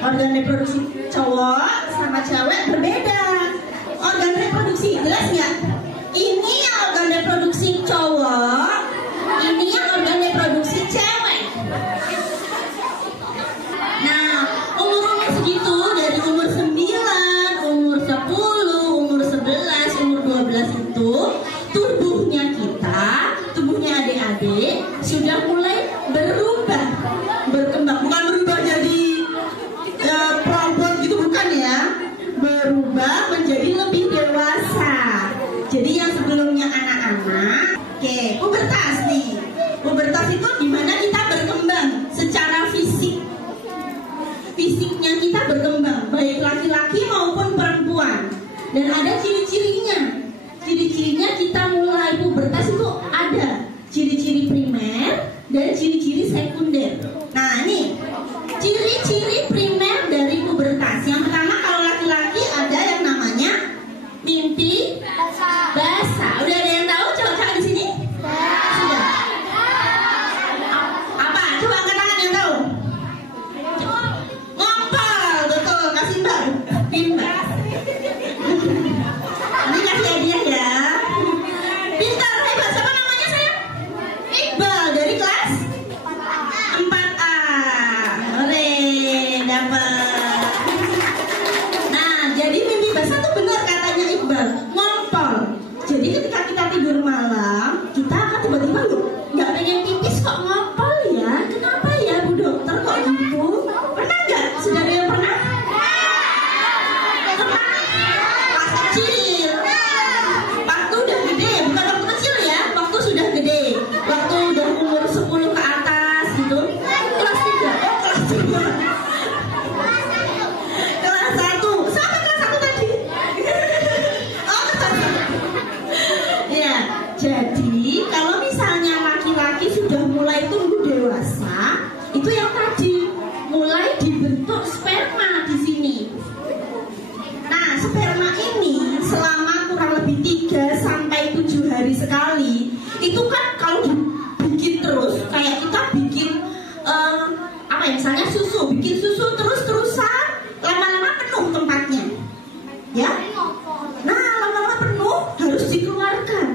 Organ reproduksi cowok sama cewek berbeda. Organ reproduksi, jelas nggak? Ini yang organ reproduksi cowok, ini yang organ reproduksi cewek. Nah, umur-umur segitu, dari umur 9, umur 10, umur 11, umur 12 itu tubuhnya kita, tubuhnya adik-adik sudah mulai berubah, berkembang. Bukan berubah jadi perempuan gitu, bukan ya. Berubah menjadi lebih dewasa. Jadi yang sebelumnya anak-anak, oke, pubertas nih. Pubertas itu dimana kita berkembang secara fisik. Fisiknya kita berkembang, baik laki-laki maupun perempuan. Dan ada ciri-cirinya. Ciri-cirinya kita mulai pubertas itu ada ciri-ciri primer dan ciri-ciri sekunder. Nah, ini ciri-ciri primer dari pubertas. Yang pertama, kalau laki-laki ada yang namanya mimpi basah. Udah ada yang tahu cowok-cowok di sini? Sudah. Apa? Coba angkat tangan yang tahu. Ngompol, betul. Kasih mbak. Pintar. Ini kasih hadiah ya. Pintar, hebat. Siapa namanya sayang? Iqbal dari kelas 4A. Ore, dapat. Nah, jadi mimpi basah tuh benar katanya Iqbal. Ngompol. Jadi ketika kita tidur malam, kita akan tiba-tiba nggak pengen pipis kok ngompol ya. Kenapa ya Bu Dokter kok gitu? Pernah nggak? Sudah ada yang pernah? Pas kecil. Waktu udah gede, bukan waktu kecil ya. Waktu sudah gede. Waktu udah umur 10 ke atas gitu. Kelas 3. Kelas 2. Kelas 1. Sama kelas 1 tadi. Oh, kelas 1. Ya, jadi kalau misalnya laki-laki sudah mulai tumbuh dewasa, itu yang tadi mulai dibentuk sperma di sini. Nah, sperma ini selama kurang lebih 3 sampai 7 hari sekali. Itu kan kalau dibikin terus, kayak kita bikin apa ya, misalnya susu, bikin susu terus-terusan, lama-lama penuh tempatnya. Ya. Nah, lama-lama penuh harus dikeluarkan.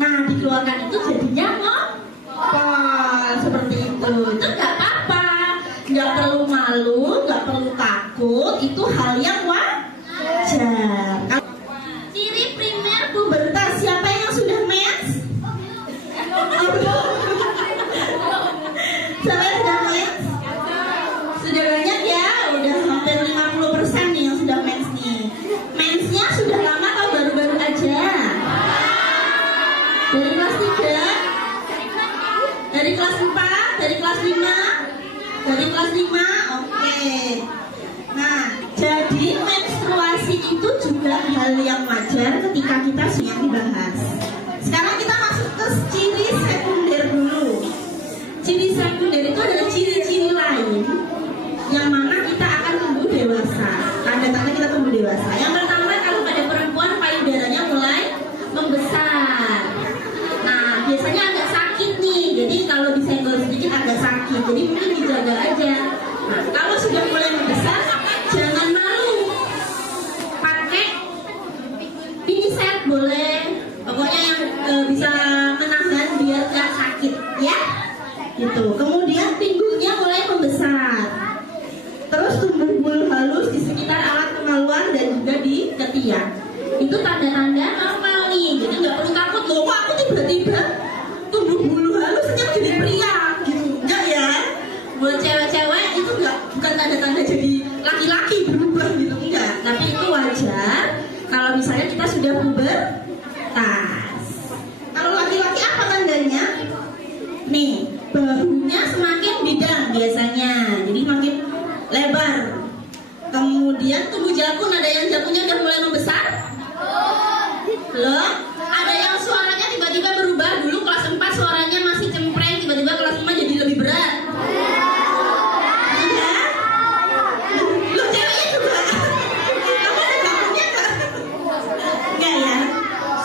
Nah, dikeluarkan itu jadinya ngompol seperti itu. Itu nggak apa-apa, nggak perlu malu, nggak perlu takut. Itu hal yang wajar. Ciri primer pubertas, siapa yang sudah mens? Siapa yang sudah mens? Sudah banyak ya, udah hampir 50% nih yang sudah mens nih. Mensnya sudah lama atau baru-baru aja? Dari kelas 3? Dari kelas 4? Dari kelas 5? Dari kelas 5? Oke. Nah, jadi menstruasi itu juga hal yang wajar ketika kita sedang dibahas. Sekarang kita masuk ke ciri sekunder dulu. Ciri sekunder itu adalah ciri-ciri lain yang mana kita akan tumbuh dewasa. Tanda-tanda kita tumbuh dewasa. Yang pertama, kalau pada perempuan payudaranya mulai membesar. Nah, biasanya agak sakit nih. Jadi kalau disenggol sedikit agak sakit. Jadi mungkin dijaga aja. Nah, kalau sudah mulai membesar, jangan malu. Pakai pinset boleh. Pokoknya yang bisa menahan biar gak sakit, ya. Gitu. Kemudian pinggulnya mulai membesar. Terus tumbuh bulu halus di sekitar alat kemaluan dan juga di ketiak. Itu tanda-tanda normal nih. Jadi nggak perlu takut loh. Kok aku tiba-tiba tumbuh bulu halus sejak jadi pria gitu. Enggak ya. Buat cewek-cewek itu bukan tanda-tanda jadi laki-laki berubah gitu, enggak. Tapi itu wajar kalau misalnya kita sudah pubertas. Kalau laki-laki apa tandanya? Nih, bahunya semakin bidang biasanya. Jadi makin lebar. Kemudian tubuh jakun, ada yang jakunnya udah mulai membesar? Belum? Ada yang suaranya tiba-tiba berubah. Dulu kelas 4 suaranya masih cempreng, tiba-tiba kelas 5 jadi lebih berat. Enggak? Lu ceweknya juga? Kamu ada jakunnya enggak? Enggak ya?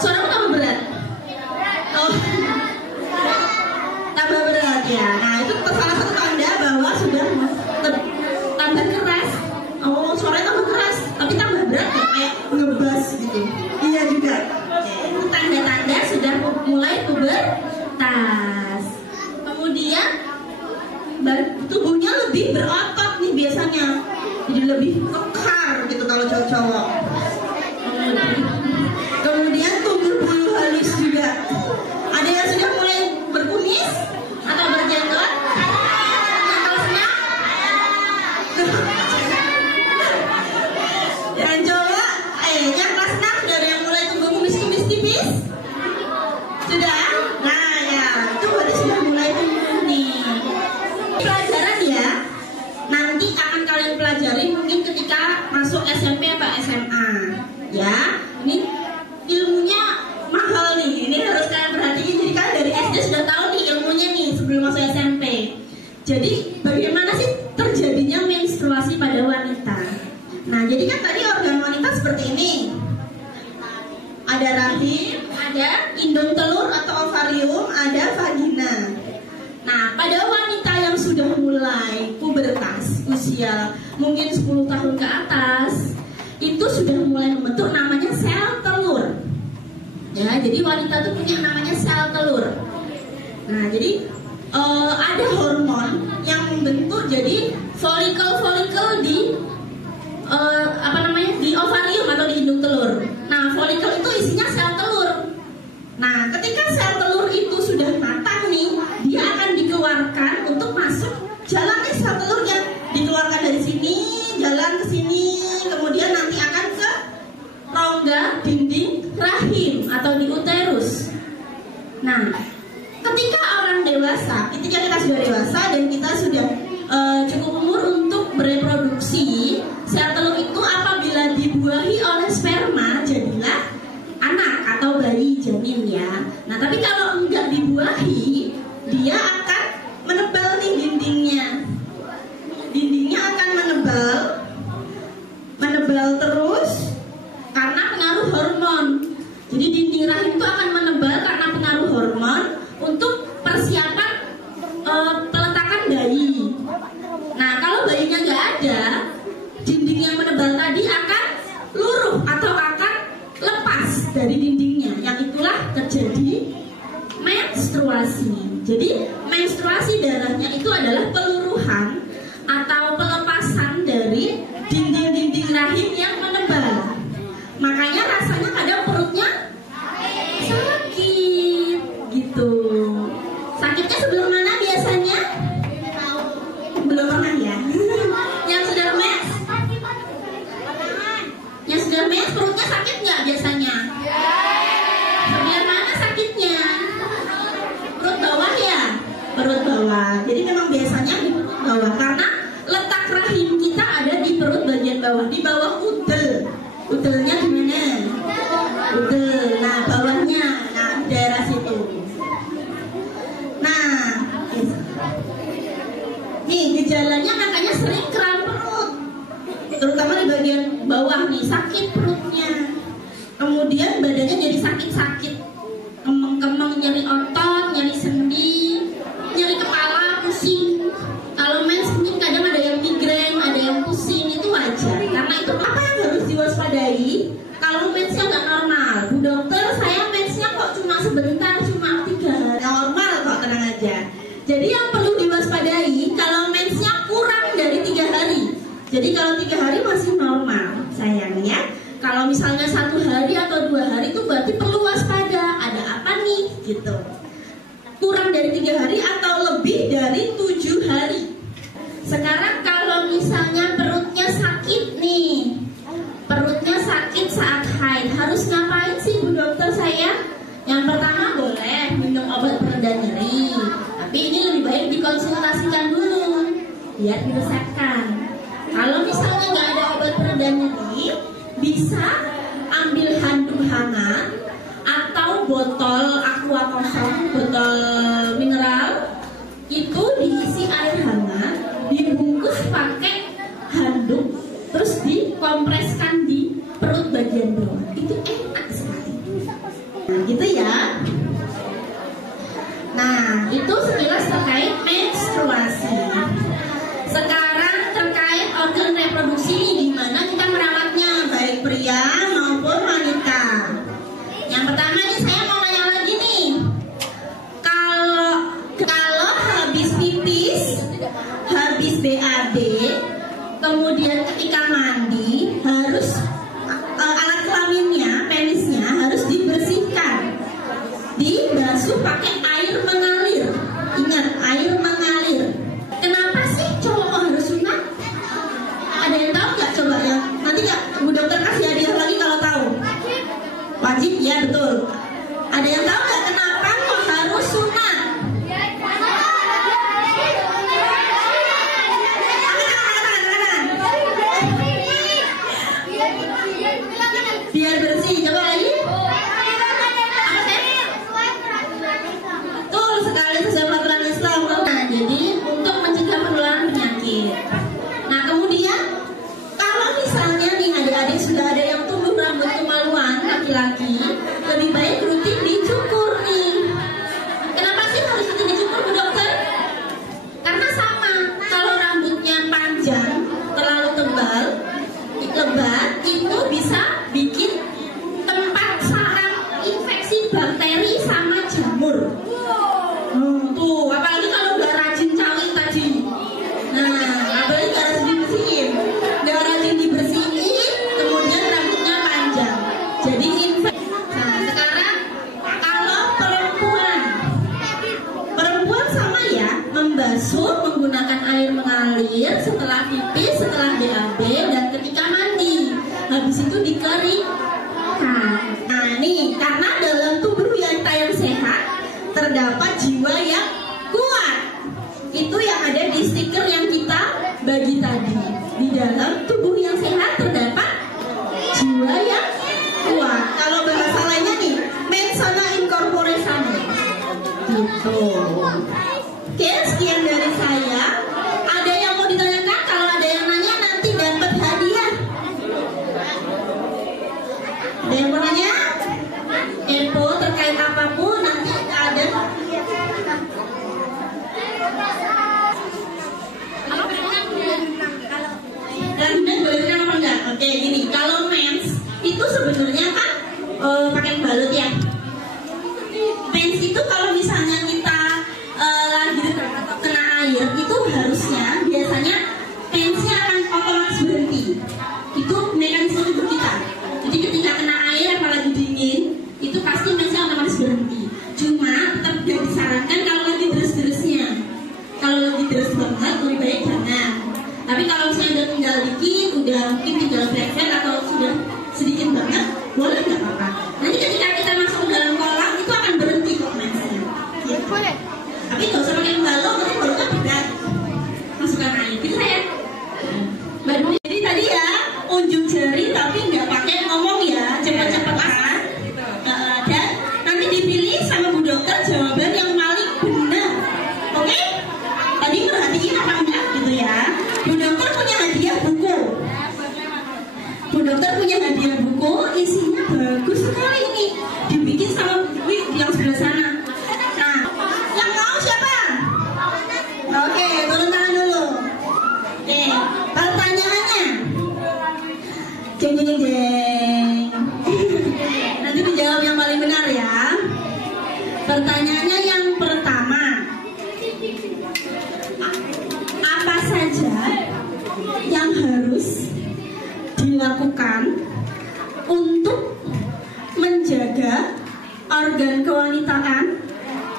Suaramu tambah berat? Oh, tambah berat ya. Nah, itu salah satu tanda bahwa sudah tambah keras tubuhnya lebih berotot nih biasanya, jadi lebih kekar gitu kalau cowok-cowok. Kemudian tumbuh bulu halus juga. Ada yang sudah mulai berkumis atau berjenggot? Yang senang? Yang cowok, yang kelas 6 sudah ada yang mulai tumbuh kumis-kumis tipis? Sudah? Nah ya, itu berarti sudah mulai tumbuh nih. Pelajaran ya, nanti akan kalian pelajari mungkin ketika masuk SMP atau SMA. Ya, ini ilmunya mahal nih, ini harus kalian perhatiin. Jadi kalian dari SD sudah tahu nih ilmunya nih sebelum masuk SMP. Jadi bagaimana sih terjadinya menstruasi pada wanita? Nah, jadi kan tadi organ wanita seperti ini. Ada rahim, ada indung telur atau ovarium, ada vagina. Nah, pada wanita yang sudah mulai pubertas, usia mungkin 10 tahun ke atas, itu sudah mulai membentuk namanya sel telur. Ya, jadi wanita itu punya namanya sel telur. Nah, jadi ada hormon yang membentuk jadi folikel-folikel di di ovarium atau di indung telur. Nah, folikel itu isinya sel telur. Nah, ketika sel telur itu sudah matang nih, dia akan dikeluarkan untuk masuk jalannya sel telurnya, dikeluarkan dari sini, jalan ke sini, kemudian nanti akan ke rongga dinding rahim atau di uterus. Nah, ketika orang dewasa, ketika kita sudah dewasa dan kita sudah cukup umur untuk bereproduksi, sel telur itu apabila dibuahi oleh sperma jadilah anak atau bayi janin ya. Nah, tapi kalau enggak dibuahi, dia akan menebal nih dindingnya. Dindingnya akan menebal terus karena pengaruh hormon. Jadi dinding rahim itu akan menebal karena pengaruh hormon untuk persiapan peletakan bayi. Nah, kalau bayinya nggak ada, dinding yang menebal tadi akan luruh atau akan lepas dari dindingnya. Yang itulah terjadi menstruasi. Jadi menstruasi darahnya itu adalah peluruhan atau pelepasan dari dinding-dinding rahim yang menebal. Makanya rasanya kadang perutnya sakit gitu. Sakitnya sebelah mana biasanya? Belum pernah ya? Yang sudah mens? Yang sudah mens perutnya sakit nggak biasanya? Sebelah mana sakitnya? Perut bawah ya? Perut bawah. Jadi memang biasanya di perut bawah karena letak rahim kita ada di perut bagian bawah, di bawah udel. Udelnya di mana? Udel. Nah, bawahnya, nah daerah situ. Nah, nih gejalanya makanya sering kram perut, terutama di bagian bawah nih, sakit perutnya. Kemudian badannya jadi sakit-sakit, kemeng-kemeng, nyeri otot, nyeri sendi, nyeri kepala, pusing. Kalau mens mungkin kadang ada yang migrain, ada yang pusing, itu wajar. Karena itu apa yang harus diwaspadai kalau mensnya nggak normal. Bu dokter, saya mensnya kok cuma sebentar, cuma 3 hari. Normal kok, tenang aja. Jadi yang perlu diwaspadai kalau mensnya kurang dari 3 hari. Jadi kalau 3 hari masih normal, sayang ya. Kalau misalnya 1 hari atau 2 hari itu berarti perlu waspada. Ada apa nih gitu. Kurang dari 3 hari atau lebih dari 7 hari. Sekarang kalau misalnya perutnya sakit nih, perutnya sakit saat haid, harus ngapain sih Bu dokter saya? Yang pertama boleh minum obat pereda nyeri, tapi ini lebih baik dikonsultasikan dulu biar diresepkan. Kalau misalnya nggak ada obat pereda nyeri, bisa ambil handuk hangat atau botol aqua kosong, botol mineral, itu diisi air hangat, dibungkus pakai handuk, terus dikompreskan di perut bagian bawah. Itu enak sekali. Nah, gitu ya. Nah, itu sekilas terkait menstruasi. Sekarang terkait organ reproduksi, gimana kita merawatnya, baik pria maupun wanita. Yang pertama nih, saya mau nanya lagi nih. Kalau habis BAB, kemudian ketika mandi harus alat kelaminnya, penisnya harus dibersihkan, dibasuh pakai air mengalir. Ingat, air mengalir. Kenapa sih cowok harus sunat? Ada yang tahu nggak? Coba ya. Nanti nggak Bu Dokter kasih hadiah lagi kalau tahu. Wajib, ya betul. Ada yang tahu nggak kenapa kok harus sunat? Biar bersih. Coba lagi. Betul sekali, sesuai peraturan Islam. Nah, jadi untuk mencegah penularan penyakit. Nah, kemudian kalau misalnya nih adik-adik sudah ada yang tumbuh rambut kemaluan laki-laki, lebih baik rutin dicukur nih. Kenapa sih harus rutin dicukur, Bu Dokter? Karena sama, kalau rambutnya panjang, terlalu tebal, lebat, itu bisa bikin tempat sarang infeksi bakteri sama jamur. Tuh, apalagi kalau nggak rajin cawi tadi. Nah, apalagi nggak rajin dibersihin, kemudian rambutnya panjang, jadi infeksi. Nah, sekarang kalau perempuan sama ya, membasuh menggunakan air mengalir setelah pipis, setelah BAB, dan ketika mandi. Habis itu dikeringkan. Nah, nih, karena dalam tubuh kita yang sehat terdapat jiwa yang kuat. Itu yang ada di stiker yang kita bagi tadi. Di dalam tubuh yang sehat terdapat jiwa yang kuat. Kalau bahasa lainnya nih, mens sana in corpore sano. Gitu. Oke, sekian dari saya. Ada yang mau ditanyakan? Kalau ada yang nanya nanti dapat hadiah. Ada yang mau nanya? Info terkait apapun nanti ada. Dan boleh bilang apa enggak? Oke, gini, kalau mens itu sebenarnya kan pakai balut ya. Mens itu kalau misalnya kita lagi kena air, itu harusnya biasanya mensnya akan otomatis berhenti. Itu mekanisme tubuh kita. Jadi ketika kena air apalagi dingin, itu pasti mensnya otomatis berhenti. Cuma tetap tidak disarankan kalau lagi deres-deresnya. Kalau lagi deres banget, lebih baik jangan. Tapi kalau misalnya udah tinggal dikit, udah mungkin tinggal flat atau sudah sedikit banget, boleh nggak apa-apa. Nanti ketika kita masuk ke dalam kolam, itu akan berhenti kok mensnya. Gitu. Tapi nggak usah pakai balon, nanti balonnya berat. Masukkan air, bisa ya? Jadi tadi ya, unjuk jari tapi nggak pakai ngomong ya, cepet-cepetan. Dan nanti dipilih sama Bu Dokter jawaban yang paling benar. Oke? Tadi perhatiin apa enggak gitu ya. Bu Dokter punya hadiah buku. Bu Dokter punya hadiah buku, isinya bagus sekali ini. Dibikin sama yang sebelah sana. Nah, yang mau siapa? Oke, turun tangan dulu. Oke, pertanyaannya. Jeng. Nanti dijawab yang paling benar ya. Pertanyaannya yang pertama. Apa saja yang harus dilakukan untuk menjaga organ kewanitaan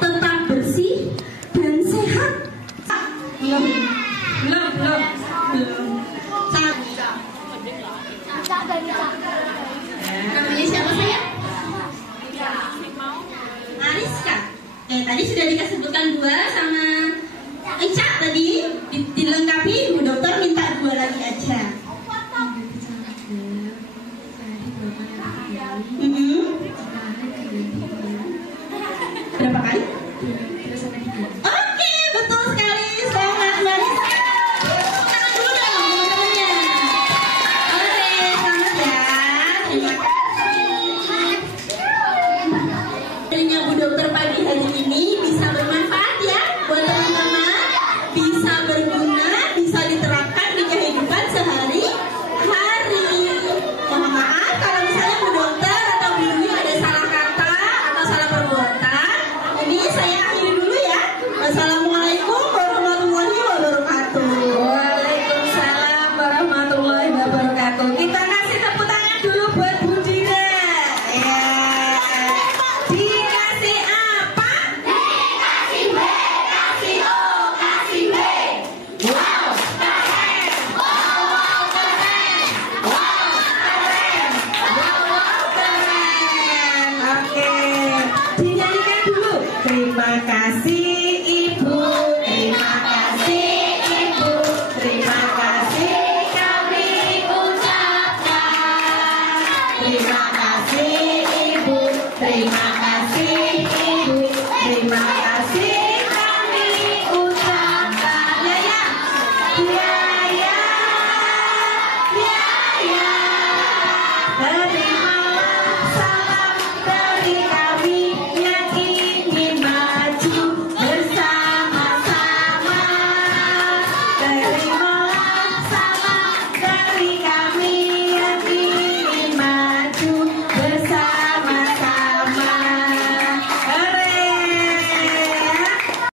tetap bersih dan sehat? Belum. Namanya siapa saya? Ariska. Tadi sudah dikasih sebutkan 2 sama Ica tadi.